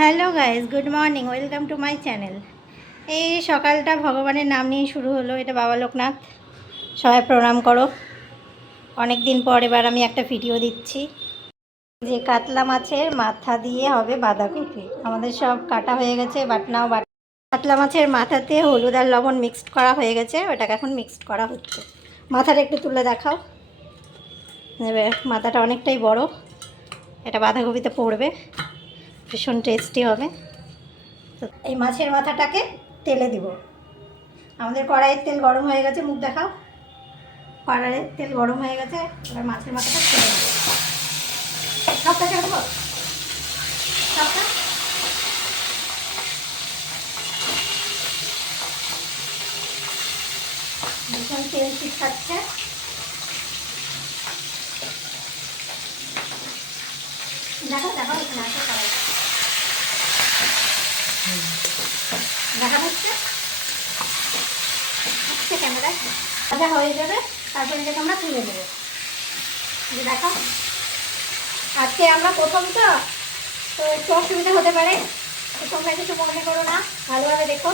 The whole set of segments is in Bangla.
Hello guys, good morning, welcome to my channel. এই সকালটা ভগবানের নাম নিয়ে শুরু হলো। এটা বাবা লোকনাথ, সবাই প্রণাম করো। অনেক দিন পর এবার আমি একটা ভিডিও দিচ্ছি। যে কাতলা মাছের মাথা দিয়ে হবে বাঁধাকপি, আমাদের সব কাটা হয়ে গেছে, বাটনাও কাতলা মাছের মাথাতে হলুদ আর লবণ মিক্সড করা হয়ে গেছে, ওটাকে এখন মিক্সড করা হচ্ছে। মাথাটা একটু তুলে দেখাও। মাথাটা অনেকটাই বড়, এটা বাঁধাকপিতে পড়বে, ভীষণ টেস্টি হবে। তো এই মাছের মাথাটাকে তেলে দিব। আমাদের কড়াইয়ের তেল গরম হয়ে গেছে, মুখ দেখাও। কড়াইয়ের তেল গরম হয়ে গেছে, এবার মাছের মাথাটা তেলে দেবো। সবটা ছেড়ে দেবো, সবটা। ভীষণ তেল শিখাচ্ছে। দেখো দেখো, এখানে আছে কড়াইটা, দেখা যাচ্ছে হচ্ছে ক্যামেরায়। ভাজা হয়ে যাবে, তারপরে যেটা আমরা তুলে দেবো। যে দেখো, আজকে আমরা প্রথম তো একটু অসুবিধা হতে পারে, তোমরা কিছু মনে করো না, ভালোভাবে দেখো।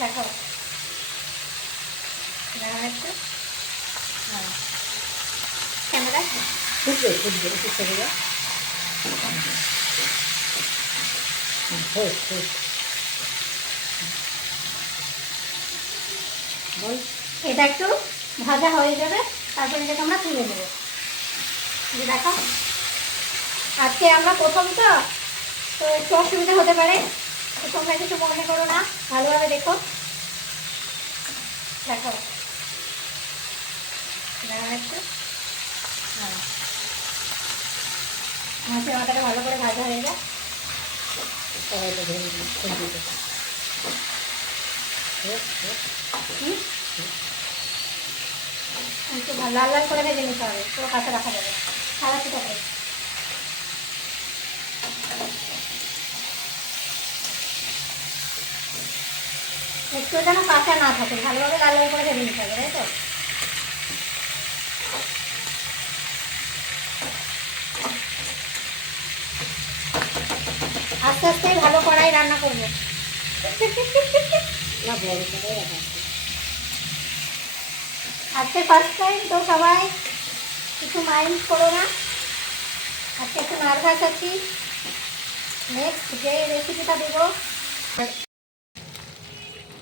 দেখো দেখা যাচ্ছে, হ্যাঁ ক্যামেরায় ফুটবে ফুটবে একটু ছেড়ে দাও। এটা একটু ভাজা হয়ে যাবে, তারপরে যেটা আমরা তুলে দেবো। যে দেখো, আজকে আমরা প্রথম তো একটু অসুবিধা হতে পারে, তোমরা কিছু মনে করো না, ভালোভাবে দেখো। দেখো দেখা যাচ্ছে, হ্যাঁ মাছের মাথাটা ভালো করে ভাজা হয়ে যায়। একটু লাল লাল করে ভেজে নিতে হবে, পুরো কাঁচা রাখা যাবে, সাদা ঠিক আছে। একটু যেন কাঁচা না থাকে, ভালোভাবে লাল লাল করে ভেজে নিতে হবে, তাই তো। আস্তে আস্তে ভালো কড়াই রান্না করবো। আজকে ফার্স্ট টাইম তো সবাই কিছু মাইন্ড করো না, আজকে একটু নার্ভাস আছি। নেক্সট যে রেসিপিটা দেবো,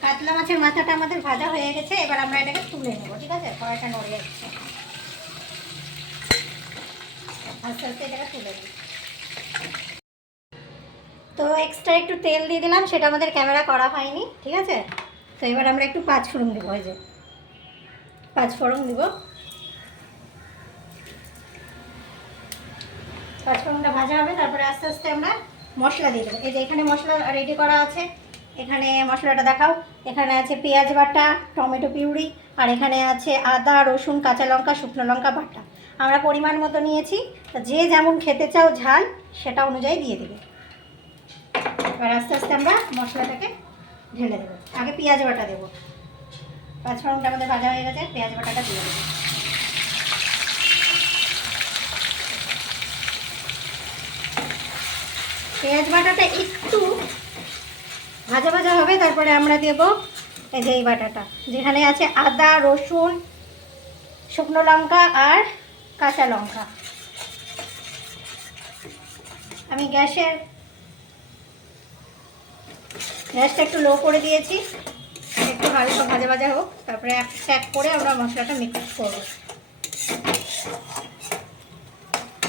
কাতলা মাছের মাথাটা আমাদের ভাজা হয়ে গেছে, এবার আমরা এটাকে তুলে নেবো, ঠিক আছে। কড়াইটা নড়ে যাচ্ছে, আস্তে আস্তে এটাকে তুলে নিই। তো এক্সট্রা একটু তেল দিয়ে দিলাম, সেটা আমাদের ক্যামেরা করা হয়নি, ঠিক আছে। তো এবার আমরা একটু পাঁচফোড়ন দেবো, ওই যে পাঁচফোড়ন দিব। পাঁচফোড়নটা ভাজা হবে, তারপরে আস্তে আস্তে আমরা মশলা দিয়ে দেবো। এই যে এখানে মশলা রেডি করা আছে, এখানে মশলাটা দেখাও। এখানে আছে পেঁয়াজ বাটা, টমেটো পিউরি, আর এখানে আছে আদা রসুন কাঁচা লঙ্কা শুকনো লঙ্কা বাটা। আমরা পরিমাণ মতো নিয়েছি, যে যেমন খেতে চাও ঝাল সেটা অনুযায়ী দিয়ে দেবে। এবার আস্তে আস্তে আমরা মশলাটাকে ঢেলে দেবো। আগে পেঁয়াজ বাটা দেবো, পাঁচফোড়নটা আমাদের ভাজা হয়ে গেছে, পেঁয়াজ বাটাটা দিয়ে দেবো। পেঁয়াজ বাটাটা একটু ভাজা ভাজা হবে, তারপরে আমরা দেবো এই যে এই বাটাটা, যেখানে আছে আদা রসুন শুকনো লঙ্কা আর কাঁচা লঙ্কা। আমি গ্যাসটা একটু লো করে দিয়েছি, একটু হালকা ভাজা ভাজা হোক, তারপরে এক করে আমরা মশলাটা মিক্স করবো।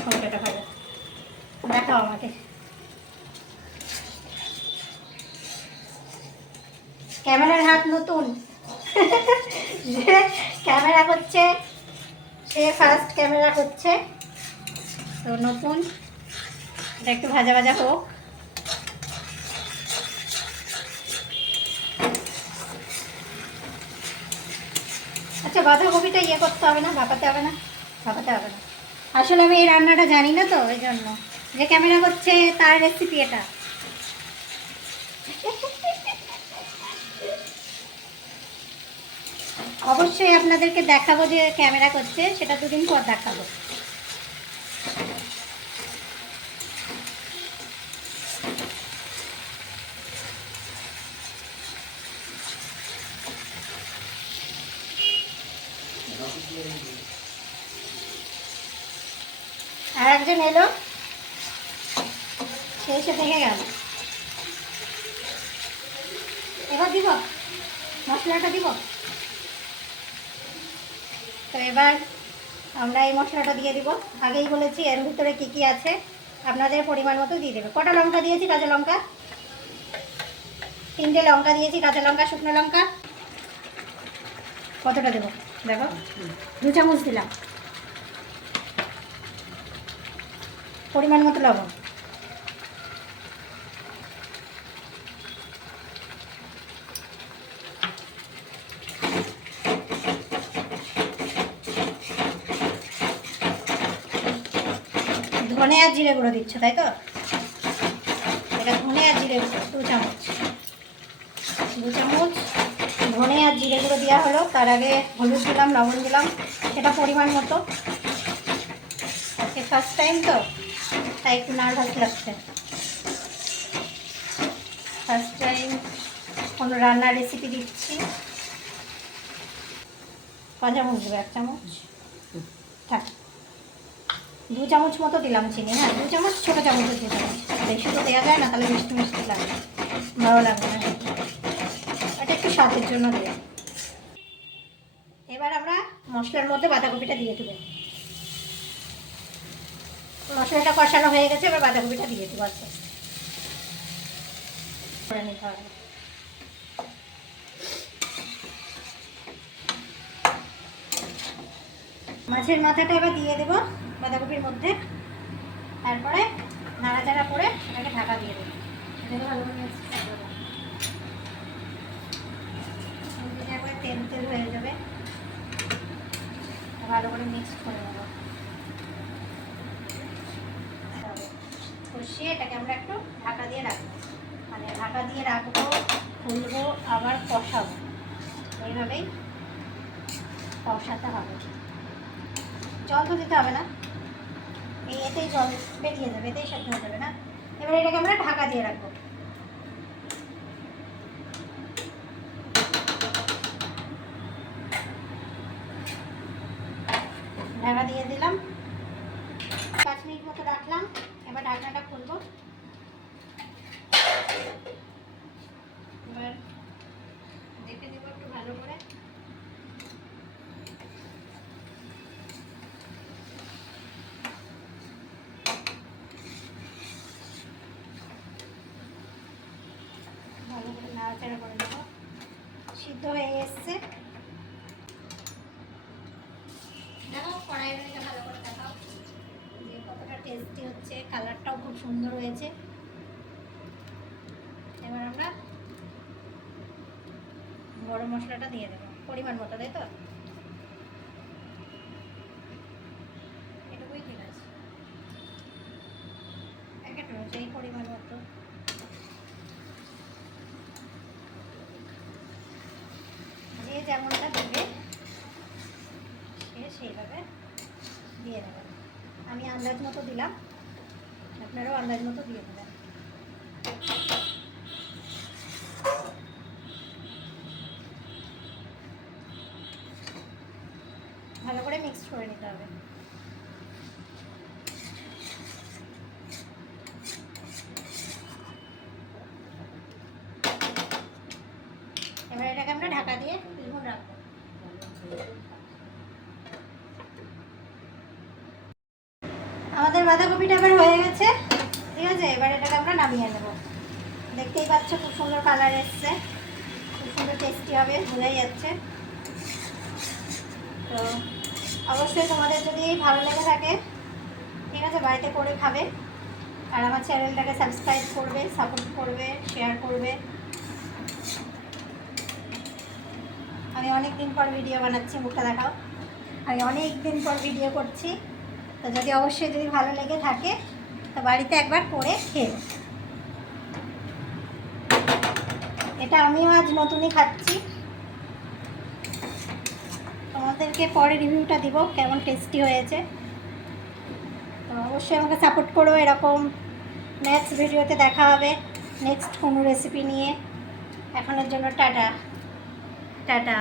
মশলাটা ভাজা দেখাও আমাকে। ক্যামেরার হাত নতুন, যে ক্যামেরা করছে সে ফার্স্ট ক্যামেরা করছে, তো নতুন, এটা একটু ভাজা ভাজা হোক। আচ্ছা, বাঁধাকপিটা ইয়ে করতে হবে না, ভাপাতে হবে না, আসলে আমি এই রান্নাটা জানি না, তো ওই জন্য। যে ক্যামেরা করছে তার রেসিপি এটা। অবশ্যই আপনাদেরকে দেখাবো, যে ক্যামেরা করছে সেটা দুদিন পর দেখাবো। একজন এলো, সে এসে থেকে গেল। এবার দিব মশলাটা দিব। তো এবার আমরা এই মশলাটা দিয়ে দিব। আগেই বলেছি এর ভিতরে কী কী আছে, আপনাদের পরিমাণ মতো দিয়ে দেবে। কটা লঙ্কা দিয়েছি? কাঁচা লঙ্কা 3টে লঙ্কা দিয়েছি, কাঁচা লঙ্কা, শুকনো লঙ্কা। কতটা দেবো দেখো, 2 চামচ দিলাম। পরিমাণ মতো লবণ, ধনে আর জিরে গুঁড়ো দিচ্ছ তাই তো? এটা ধনে আর জিরে গুঁড়ো 2 চামচ। 2 চামচ ধনে আর জিরে গুঁড়ো দেওয়া হলো। তার আগে হলুদ দিলাম, লবণ দিলাম, সেটা পরিমাণ মতো। আজকে ফার্স্ট টাইম তো, তাই একটু নার্ভাস লাগছে। ফার্স্ট টাইম কোনো রান্নার রেসিপি দিচ্ছি। কাঁচামচ দেবো 1 চামচ, থাক। 2 চামচ মতো দিলাম চিনি। হ্যাঁ, 2 চামচ, ছোটো চামচের 2 চামচ। বেশি তো দেওয়া যায় না, তাহলে মিষ্টি মিষ্টি লাগবে, ভালো লাগবে না। এটা একটু স্বাদের জন্য দেবো। এবার আমরা মশলার মধ্যে বাঁধাকপিটা দিয়ে দেবো। মশলাটা কষানো হয়ে গেছে, এবার বাঁধাকপিটা দিয়ে দেবো। আচ্ছা, করে নিতে হবে। মাছের মাথাটা এবার দিয়ে দেবো বাঁধাকপির মধ্যে। তারপরে নাড়াচাড়া করে এটাকে ঢাকা দিয়ে দেবো। ভালো করে একবারে তেল তেল হয়ে যাবে, ভালো করে মিক্স করে নেবো। কষিয়ে এটাকে আমরা একটু ঢাকা দিয়ে রাখবো, মানে ঢাকা দিয়ে রাখবো, খুলবো, আবার কষাবো। এইভাবেই কষাতে হবে। জল তো দিতে হবে না, এতেই জল বেরিয়ে যাবে, এতেই সেদ্ধ হয়ে যাবে না। এবার এটাকে আমরা ঢাকা দিয়ে রাখবো। ঢাকা দিয়ে দিলাম, 5 মিনিট মতো রাখলাম। এবার ঢাকনাটা খুলবো। এবার দেখে দেবো একটু ভালো করে। ভালো করে নাড়াচাড়া করে দেবো। সিদ্ধ হয়ে এসছে। দেখো কড়াইয়ের দিকে ভালো করে দেখাও যে কতটা টেস্টি হচ্ছে, কালারটাও খুব সুন্দর হয়েছে। এবার আমরা গরম মশলাটা দিয়ে দেবো পরিমাণ মতো, তাই তো? এটুকুই ঠিক আছে, একটা রয়েছে এই পরিমাণ মতো। যে যেমনটা দেবে সে সেইভাবে দিয়ে দেবেন। আমি আন্দাজ মতো দিলাম, আপনারাও আন্দাজ মতো দিয়ে দেবেন। ভালো করে মিক্স করে নিতে হবে। এবার এটাকে আমরা ঢাকা দিয়ে কিছুক্ষণ রাখবো। আমাদের বাঁধাকপিটা এবার হয়ে গেছে, ঠিক আছে? এবার এটাকে আমরা নামিয়ে নেব। দেখতেই পাচ্ছ খুব সুন্দর কালার এসছে, খুব সুন্দর টেস্টি হবে, বোঝাই যাচ্ছে। তো অবশ্যই তোমাদের যদি ভালো লেগে থাকে, ঠিক আছে, বাড়িতে করে খাবে। আর আমার চ্যানেলটাকে সাবস্ক্রাইব করবে, সাপোর্ট করবে, শেয়ার করবে। আমি অনেক দিন পর ভিডিও বানাচ্ছি, মুখটা দেখাও। আমি অনেক দিন পর ভিডিও করছি। তো অবশ্যই ভালো লেগে থাকে তো বাড়িতে একবার করে খেয়ে। এটা আমিও আজ নতুনই খাচ্ছি, তোমাদেরকে পরে রিভিউটা দিব কেমন টেস্টি হয়েছে। তো অবশ্যই আমাকে সাপোর্ট করো। এরকম নেক্সট ভিডিওতে দেখা হবে নেক্সট কোনো রেসিপি নিয়ে। এখনের জন্য টাটা টাটা।